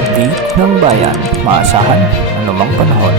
update ng bayan. Maasahan anumang panahon.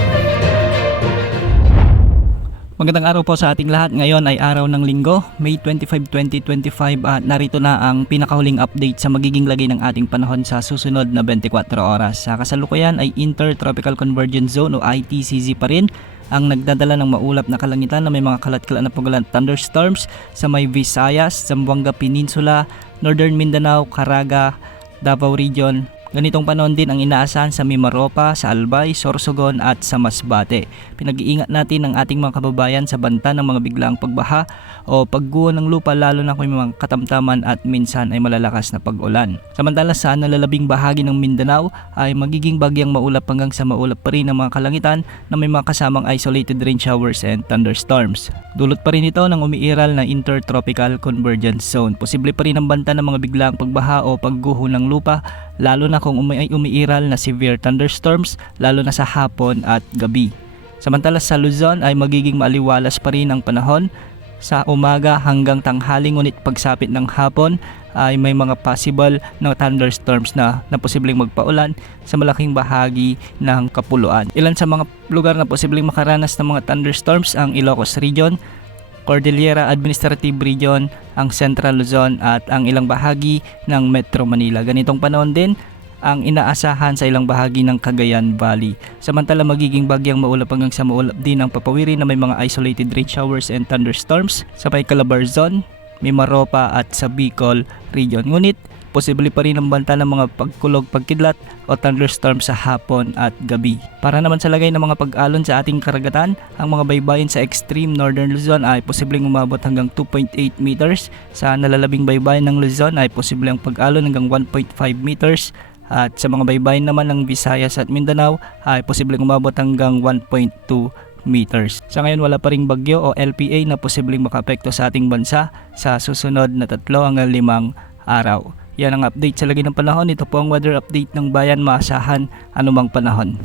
Magandang araw po sa ating lahat. Ngayon ay araw ng Linggo, May 25, 2025 at narito na ang pinakahuling update sa magiging lagay ng ating panahon sa susunod na 24 oras. Sa kasalukuyan ay Intertropical Convergence Zone o ITCZ pa rin ang nagdadala ng maulap na kalangitan na may mga kalat-kalat na pugalan thunderstorms sa may Visayas, Zamboanga Peninsula, Northern Mindanao, Caraga, Davao Region. Ganitong panahon din ang inaasahan sa Mimaropa, sa Albay, Sorsogon at sa Masbate. Pinag-iingat natin ang ating mga kababayan sa banta ng mga biglaang pagbaha o pagguho ng lupa lalo na kung may mga katamtaman at minsan ay malalakas na pag-ulan. Samantala sa nalalabing bahagi ng Mindanao ay magiging bagyang maulap hanggang sa maulap pa rin ang mga kalangitan na may mga kasamang isolated rain showers and thunderstorms. Dulot pa rin ito ng umiiral na Intertropical Convergence Zone. Posible pa rin ang banta ng mga biglaang pagbaha o pagguho ng lupa lalo na kung umiiral na severe thunderstorms lalo na sa hapon at gabi. Samantala sa Luzon ay magiging maaliwalas pa rin ang panahon sa umaga hanggang tanghali, ngunit pagsapit ng hapon ay may mga possible na thunderstorms na posibleng magpaulan sa malaking bahagi ng kapuluan. Ilan sa mga lugar na posibleng makaranas ng mga thunderstorms ang Ilocos Region, Cordillera Administrative Region, ang Central Luzon at ang ilang bahagi ng Metro Manila. Ganitong panahon din ang inaasahan sa ilang bahagi ng Cagayan Valley. Samantala magiging bagyang maulap hanggang sa maulap din ang papawirin na may mga isolated rain showers and thunderstorms sa may Calabarzon, Mimaropa at sa Bicol Region. Ngunit posible pa rin ang banta ng mga pagkulog, pagkidlat o thunderstorm sa hapon at gabi. Para naman sa lagay ng mga pag-alon sa ating karagatan, ang mga baybayin sa extreme northern Luzon ay posibleng umabot hanggang 2.8 meters. Sa nalalabing baybayin ng Luzon ay posibleng pag-alon hanggang 1.5 meters. At sa mga baybayin naman ng Visayas at Mindanao ay posibleng umabot hanggang 1.2 meters. Sa ngayon wala pa ring bagyo o LPA na posibleng makaapekto sa ating bansa sa susunod na 3 hanggang 5 araw. Yan ang update sa lagay ng panahon. Ito po ang weather update ng bayan. Maasahan anumang panahon.